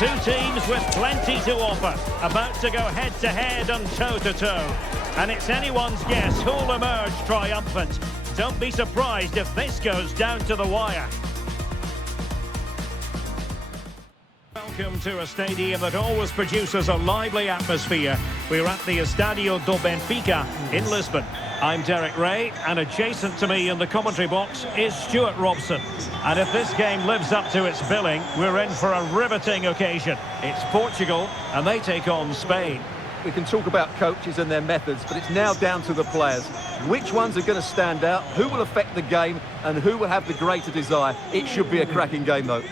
Two teams with plenty to offer, about to go head-to-head and toe-to-toe. And it's anyone's guess who'll emerge triumphant. Don't be surprised if this goes down to the wire. Welcome to a stadium that always produces a lively atmosphere. We're at the Estadio do Benfica in Lisbon. I'm Derek Ray, and adjacent to me in the commentary box is Stuart Robson. And if this game lives up to its billing, we're in for a riveting occasion. It's Portugal, and they take on Spain. We can talk about coaches and their methods, but it's now down to the players. Which ones are going to stand out, who will affect the game, and who will have the greater desire? It should be a cracking game, though.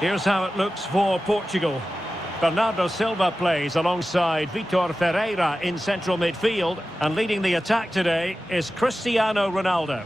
Here's how it looks for Portugal. Bernardo Silva plays alongside Vitor Ferreira in central midfield, and leading the attack today is Cristiano Ronaldo.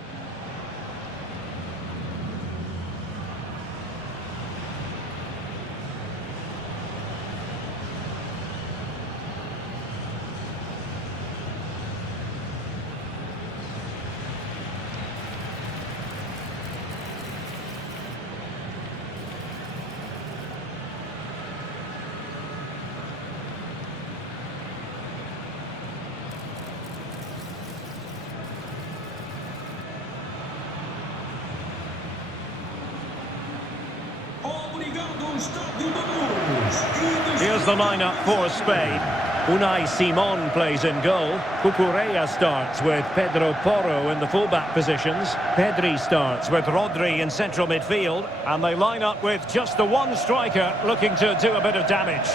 Here's the lineup for Spain. Unai Simon plays in goal. Cucurella starts with Pedro Porro in the fullback positions. Pedri starts with Rodri in central midfield. And they line up with just the one striker looking to do a bit of damage.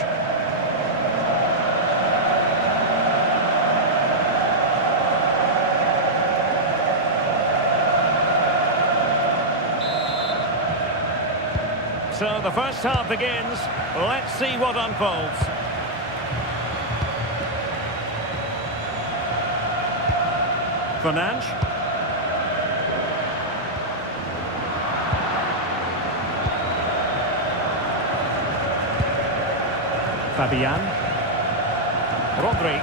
So the first half begins. Let's see what unfolds. Fernandes. Fabian. Rodri.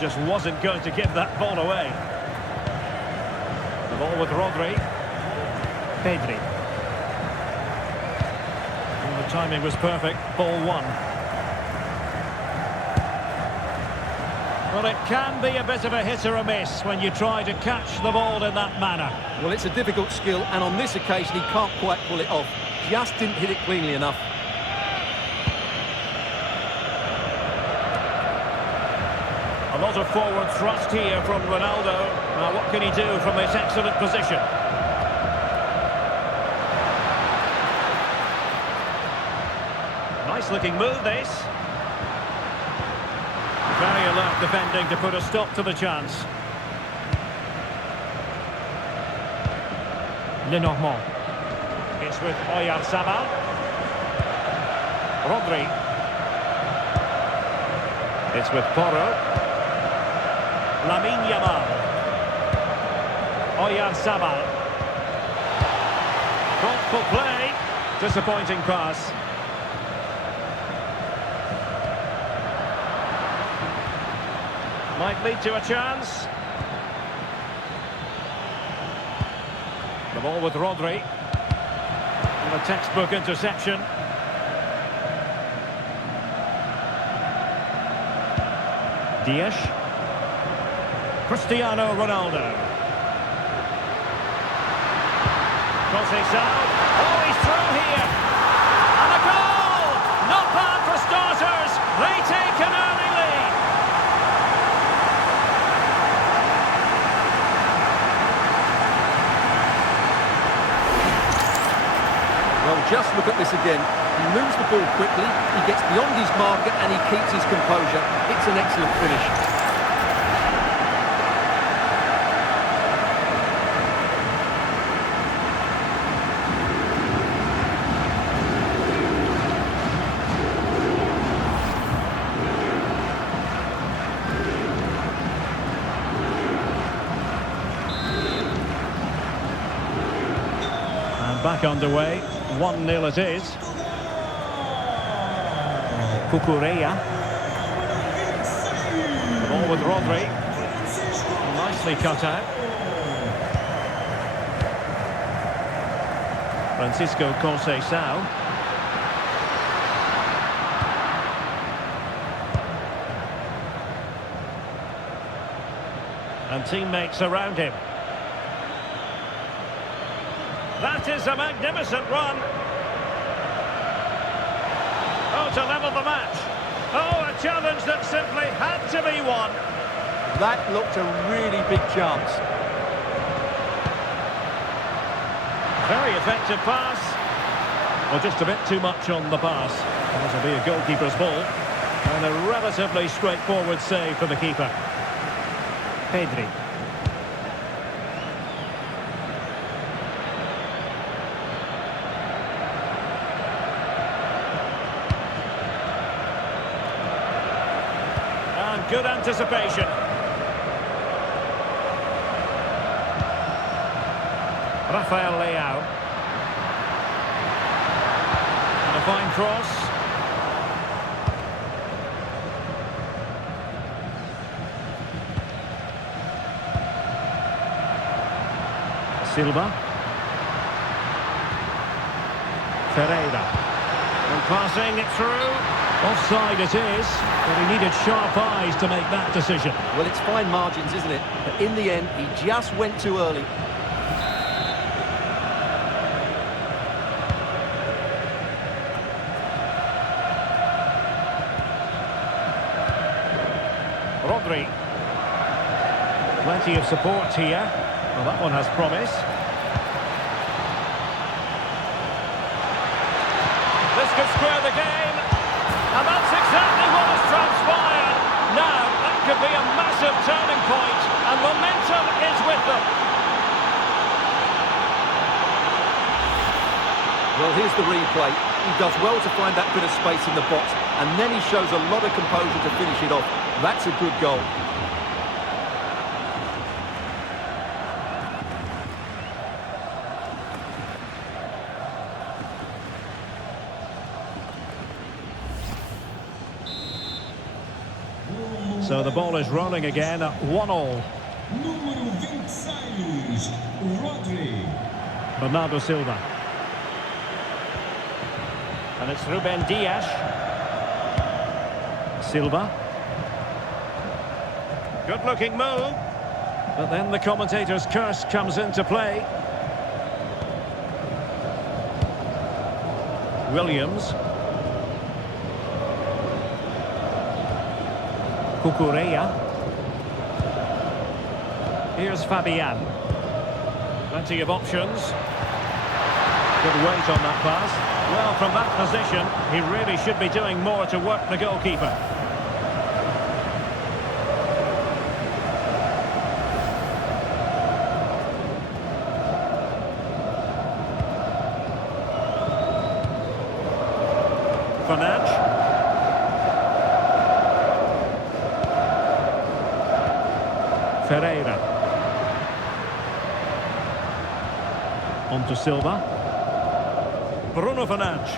Just wasn't going to give that ball away. The ball with Rodri. Pedri. And the timing was perfect. Ball one. Well, it can be a bit of a hit or a miss when you try to catch the ball in that manner. Well, it's a difficult skill, and on this occasion, he can't quite pull it off. Just didn't hit it cleanly enough. A lot of forward thrust here from Ronaldo. Now, what can he do from this excellent position? Nice looking move, this. Very alert defending to put a stop to the chance. Lenormand. It's with Yamal. Rodri. It's with Porro. Yamal. Yamal. Thoughtful play. Disappointing pass. Might lead to a chance. The ball with Rodri. And a textbook interception. Dias. Cristiano Ronaldo. Crosses out. Oh, he's through here. And a goal! Not bad for starters. They take an early lead. Well, just look at this again. He moves the ball quickly, he gets beyond his marker and he keeps his composure. It's an excellent finish. Back underway, 1-0 it is. Cucurella. The ball with Rodri. Nicely cut out. Francisco Conceição. And teammates around him. That is a magnificent run. Oh, to level the match. Oh, a challenge that simply had to be won. That looked a really big chance. Very effective pass. Well, just a bit too much on the pass. That'll be a goalkeeper's ball. And a relatively straightforward save for the keeper. Pedri. Good anticipation. Rafael Leao. And a fine cross. Silva. Ferreira. And passing it through. Offside it is, but he needed sharp eyes to make that decision. Well, it's fine margins, isn't it? But in the end, he just went too early. Rodri. Plenty of support here. Well, that one has promise. This could square the game. And that's exactly what has transpired. Now, that could be a massive turning point, and momentum is with them. Well, here's the replay. He does well to find that bit of space in the box, and then he shows a lot of composure to finish it off. That's a good goal. So the ball is rolling again at 1-1. Número 26, Rodri. Bernardo Silva. And it's Ruben Dias. Silva. Good looking move. But then the commentator's curse comes into play. Williams. Cucurella. Here's Fabian. Plenty of options. Good weight on that pass. Well, from that position, he really should be doing more to work the goalkeeper. Fernandes. Ferreira. On to Silva. Bruno Fernandes.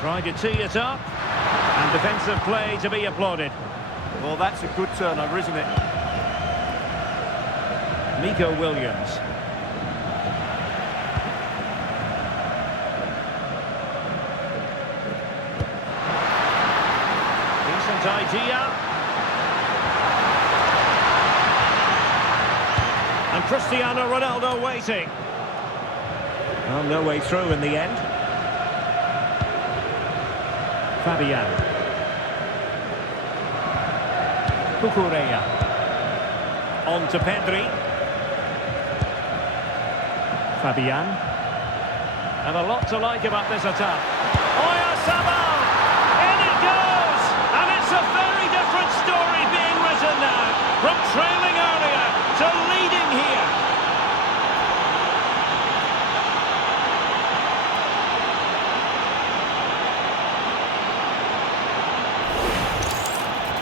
Tried to tee it up. And defensive play to be applauded. Well, that's a good turnover, isn't it? Nico Williams. Decent idea. And Cristiano Ronaldo waiting. Well, no way through in the end. Fabian. Cucurella. On to Pedri. Fabian. And a lot to like about this attack. Yamal! In it goes! And it's a very different story being written now. From trailing earlier to leading here.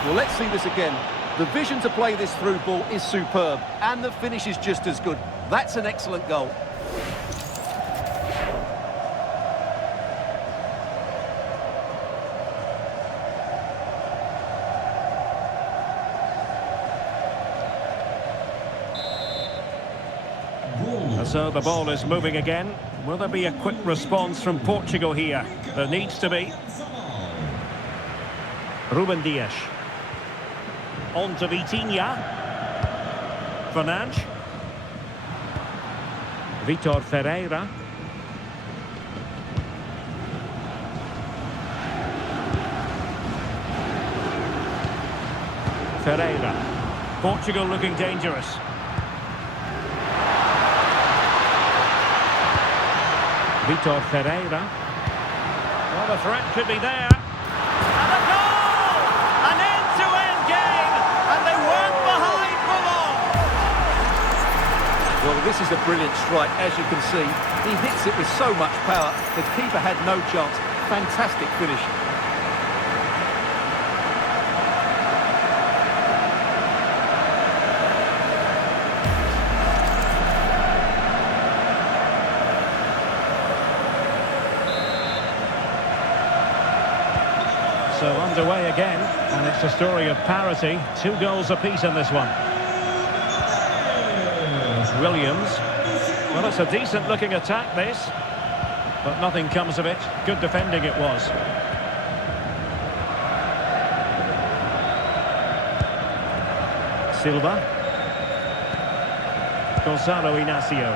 Well, let's see this again. The vision to play this through ball is superb, and the finish is just as good. That's an excellent goal. So the ball is moving again. Will there be a quick response from Portugal here? There needs to be. Ruben Dias. On to Vitinha. Fernandes. Vitor Ferreira. Ferreira. Portugal looking dangerous. Vitor Ferreira. Well, the threat could be there. And a goal! An end-to-end game, and they weren't behind for long. Well, this is a brilliant strike, as you can see. He hits it with so much power, the keeper had no chance. Fantastic finish. So underway again, and it's a story of parity. 2 goals apiece in this one. Williams. Well, it's a decent-looking attack, this. But nothing comes of it. Good defending it was. Silva. Gonzalo Inacio.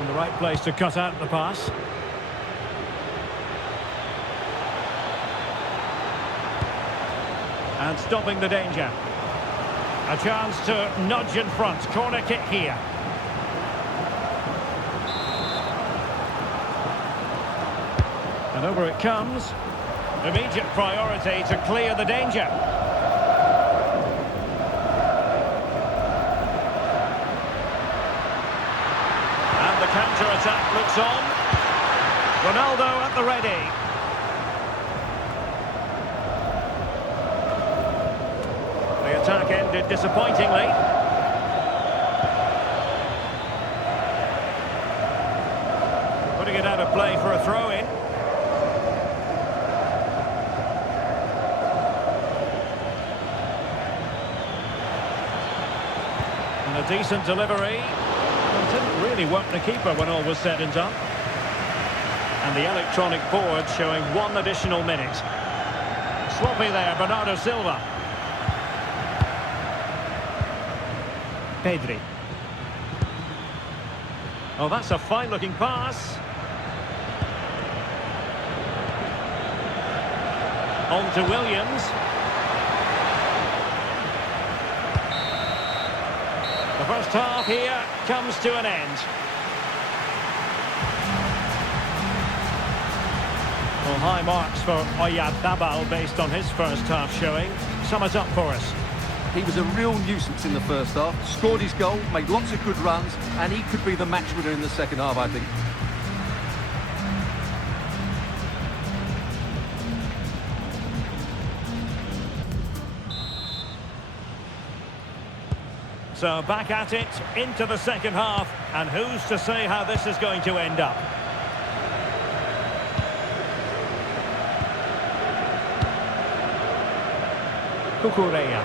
In the right place to cut out the pass. And stopping the danger. A chance to nudge in front. Corner kick here. And over it comes. Immediate priority to clear the danger. And the counter-attack looks on. Ronaldo at the ready. The attack ended disappointingly. Putting it out of play for a throw-in. And a decent delivery. Well, didn't really work the keeper when all was said and done. And the electronic board showing 1 additional minute. Sloppy there, Bernardo Silva. Pedri. Oh, that's a fine-looking pass. On to Williams. The first half here comes to an end. Well, high marks for Yamal based on his first half showing. Sum it up for us. He was a real nuisance in the first half, scored his goal, made lots of good runs, and he could be the match winner in the second half, I think. So back at it, into the second half, and who's to say how this is going to end up? Cucurella.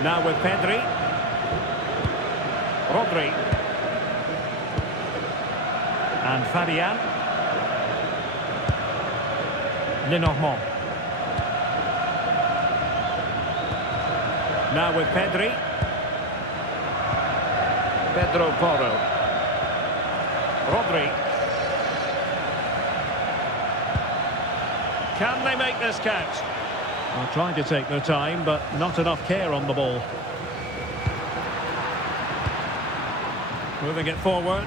Now with Pedri. Rodri. And Fabian. Lenormand. Now with Pedri. Pedro Porro. Rodri. Can they make this count? Well, trying to take their time, but not enough care on the ball. Moving it forward.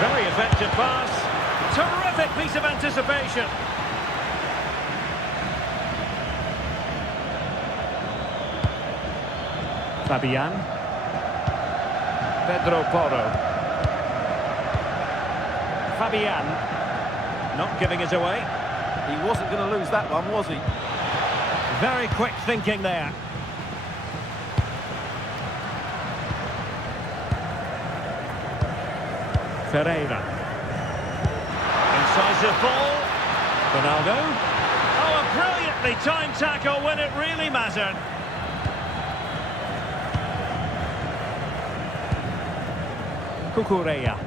Very effective pass. Terrific piece of anticipation. Fabian. Pedro Porro. Fabian. Not giving it away. He wasn't going to lose that one, was he? Very quick thinking there. Ferreira. Incisive ball. Ronaldo. Oh, a brilliantly timed tackle when it really mattered. Cucurella.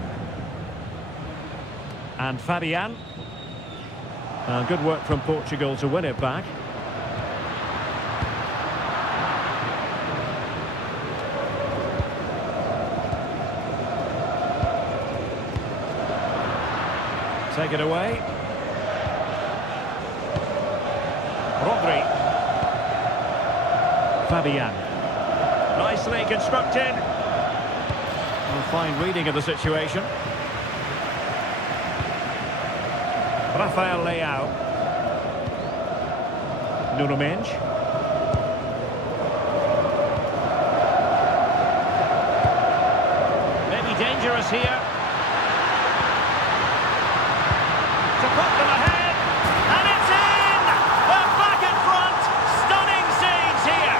And Fabian. Good work from Portugal to win it back. Take it away. Rodri. Fabian. Nicely constructed. A fine reading of the situation. Rafael Leao. Nuno Mendes. Maybe dangerous here. To put them ahead, and it's in! They're back in front! Stunning scenes here!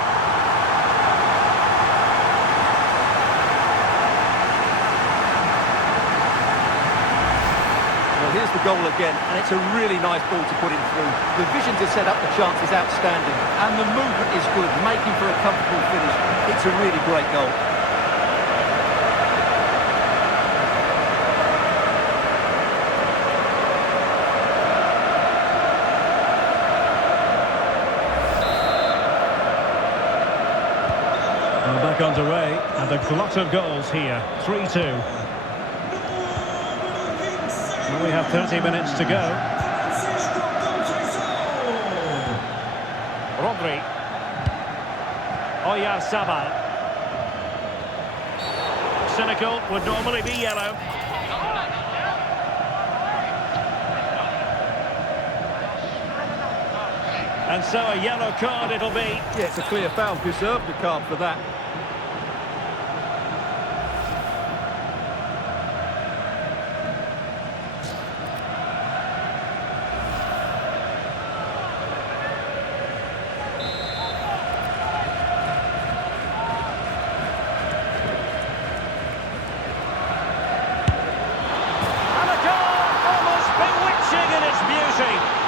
Well, here's the goal again, and it's a really nice ball to put him through. The vision to set up the chance is outstanding, and the movement is good, making for a comfortable finish. It's a really great goal. Back underway, and a glut of goals here. 3-2. Well, we have 30 minutes to go. Rodri. Oyarzabal. Cynical, would normally be yellow. And so a yellow card it'll be. Yeah, it's a clear foul. Deserved a card for that.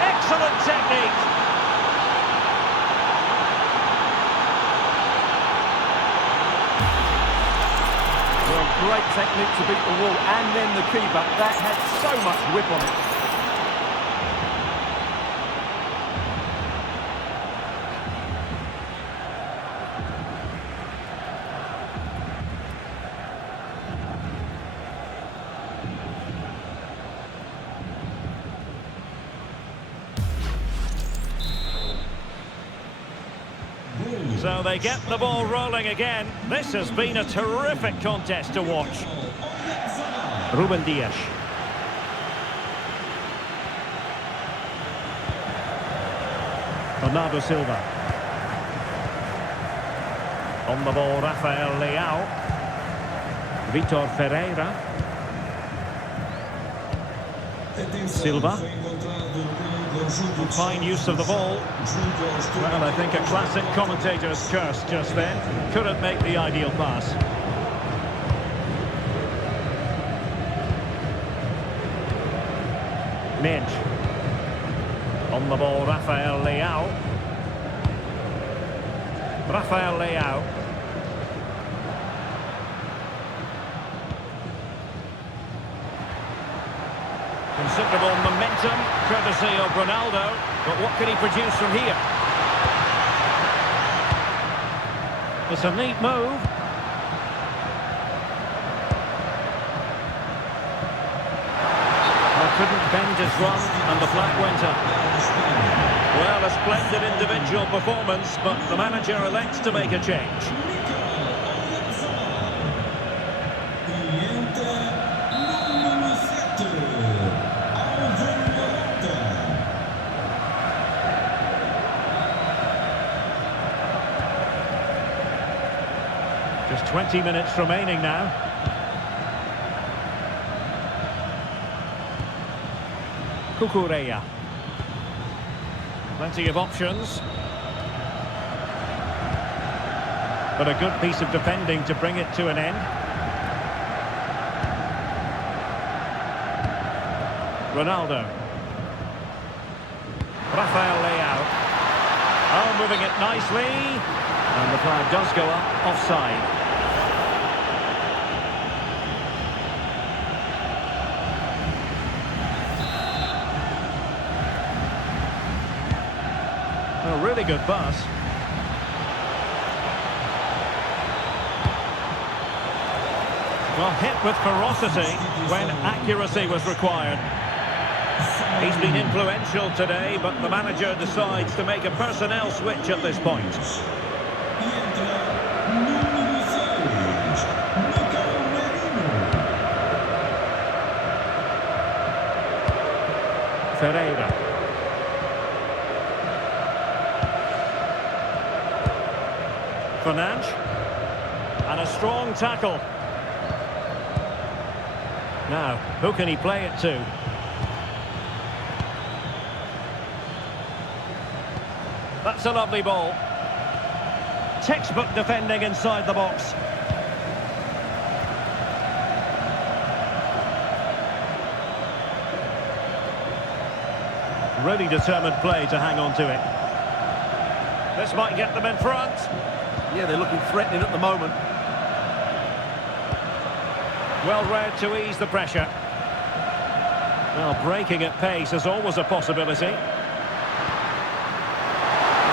Excellent technique. Well, great technique to beat the wall, and then the keeper. That had so much whip on it. So they get the ball rolling again. This has been a terrific contest to watch. Ruben Dias. Bernardo Silva. On the ball, Rafael Leao. Vitor Ferreira. Silva. Fine use of the ball. Well, I think a classic commentator's curse just then. Couldn't make the ideal pass. Mendes. On the ball, Rafael Leao. Rafael Leao. Considerable momentum, courtesy of Ronaldo. But what can he produce from here? It's a neat move. Well, couldn't defend his run, and the flag went up. Well, a splendid individual performance, but the manager elects to make a change. Just 20 minutes remaining now. Cucurella. Plenty of options. But a good piece of defending to bring it to an end. Ronaldo. Rafael Leao. Oh, moving it nicely. And the flag does go up, offside. A really good pass. Well, hit with ferocity when accuracy was required. He's been influential today, but the manager decides to make a personnel switch at this point. Ferreira. Fernandes. And a strong tackle. Now, who can he play it to? That's a lovely ball. Textbook defending inside the box. Really determined play to hang on to it. This might get them in front. Yeah, they're looking threatening at the moment. Well read to ease the pressure. Well, breaking at pace is always a possibility.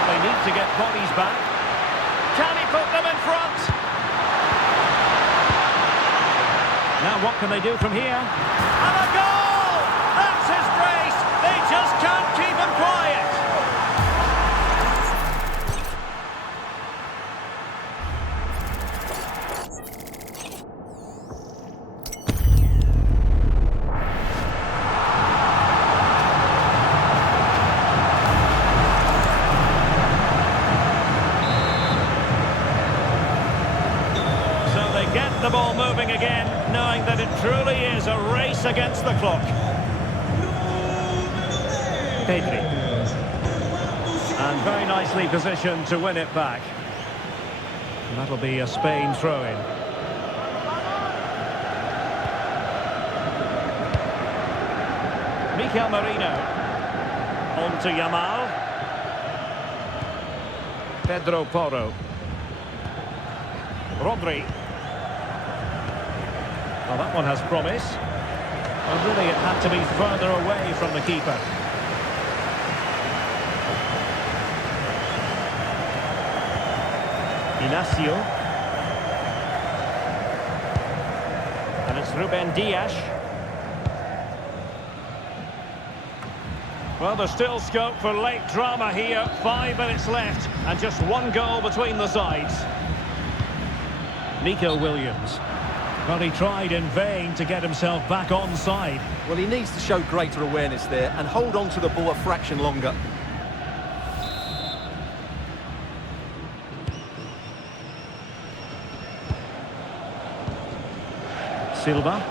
They need to get bodies back. Can he put them in front? Now what can they do from here? And a goal! That's his brace! They just can't keep him quiet! Get the ball moving again, knowing that it truly is a race against the clock. Pedri. And very nicely positioned to win it back. And that'll be a Spain throw-in. Mikel Merino. On to Yamal. Pedro Porro. Rodri. Well, that one has promise. Well, really, it had to be further away from the keeper. Inacio. And it's Ruben Dias. Well, there's still scope for late drama here. 5 minutes left, and just one goal between the sides. Nico Williams. Well, he tried in vain to get himself back onside. Well, he needs to show greater awareness there and hold on to the ball a fraction longer. Silva.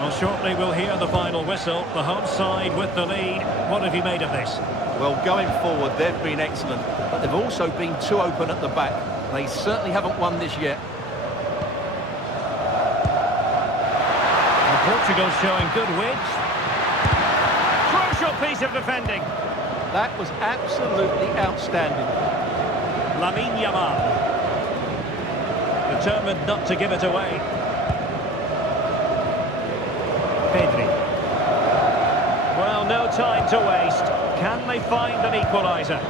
Well, shortly we'll hear the final whistle. The home side with the lead. What have you made of this? Well, going forward, they've been excellent, but they've also been too open at the back. They certainly haven't won this yet. Portugal showing good width. Crucial piece of defending. That was absolutely outstanding. Lamine Yamal. Determined not to give it away. Pedri. Well, no time to waste. Can they find an equaliser?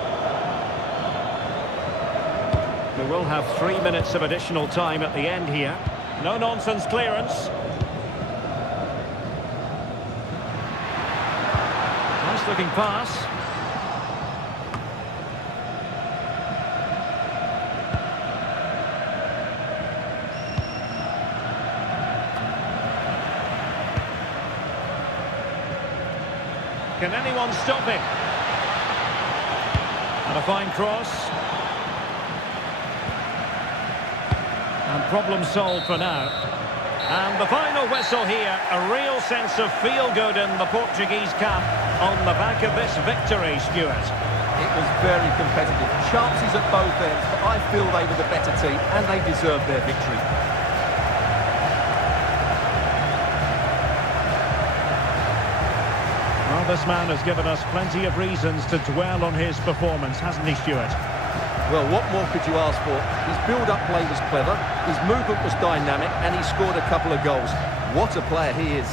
We will have 3 minutes of additional time at the end here. No-nonsense clearance. Nice-looking pass. Can anyone stop him? And a fine cross. And problem solved for now. And the final whistle here, a real sense of feel-good in the Portuguese camp on the back of this victory, Stuart. It was very competitive. Chances at both ends, but I feel they were the better team and they deserved their victory. Well, this man has given us plenty of reasons to dwell on his performance, hasn't he, Stuart? Well, what more could you ask for? His build-up play was clever, his movement was dynamic, and he scored a couple of goals. What a player he is.